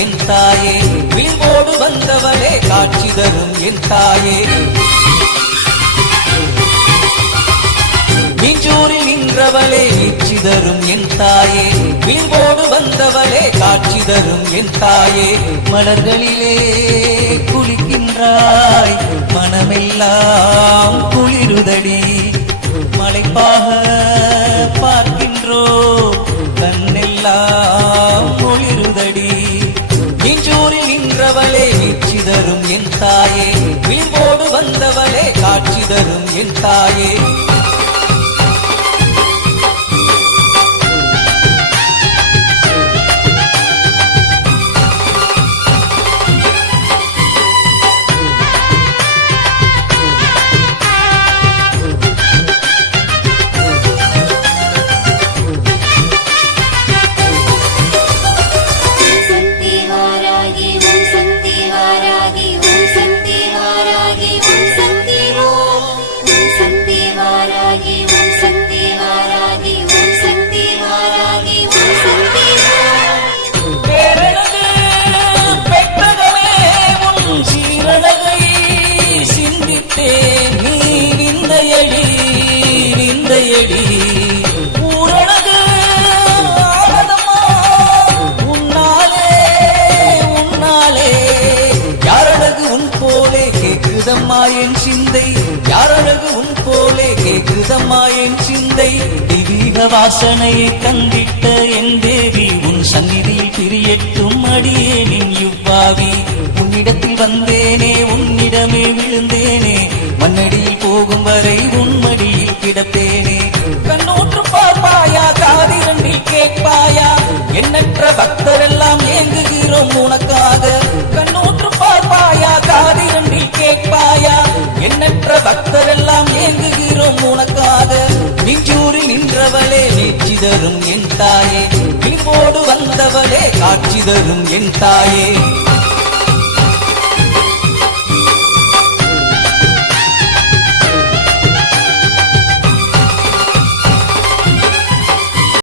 என் தாயே விழிவோடு வந்தவளே காட்சி தரும் என் தாயே மீஞ்சூரில் நின்றவளே நீட்சி தரும் என் தாயே விழிவோடு வந்தவளே காட்சி தரும் என் தாயே மலர்களிலே குளிக்கின்றாய் மனமெல்லாம் குளிருதடி மலைப்பாக பார்க்கின்றோ கண்ணெல்லாம் ஒளிருதடி மீஞ்சூரில் நின்றவளே நீட்சி தரும் என் தாயே விழிவோடு வந்தவளே காட்சி தரும் என் தாயே கேக்குதம்மா என் சிந்தை யாரழகு உன் போலே கேக்குதம்மா என் சிந்தை தெய்வீக வாசனையை கண்டிட்ட என் தேவி உன் சந்நிதியில் பிரியட்டும் அடியேனின் இவ்வாவி உன்னிடத்தில் வந்தேனே உன்னிடமே விழுந்தேனே மண்ணடியில் போகும் வரை உன்மடியில் கிடப்பேனே கண்ணூற்று பார்ப்பாயா காதிரண்டில் கேட்பாயா எண்ணற்ற பக்தரெல்லாம் ஏங்குகிறோம் உனக்காக கண்ணூற்று பார்ப்பாயா காதிரண்டில் கேட்பாயா எண்ணற்ற பக்தரெல்லாம் ஏங்குகிறோம் உனக்காக மீஞ்சூரில் நின்றவளே நீட்சி தரும் என் தாயே விழிப்போடு வந்தவளே காட்சி தரும் என் தாயே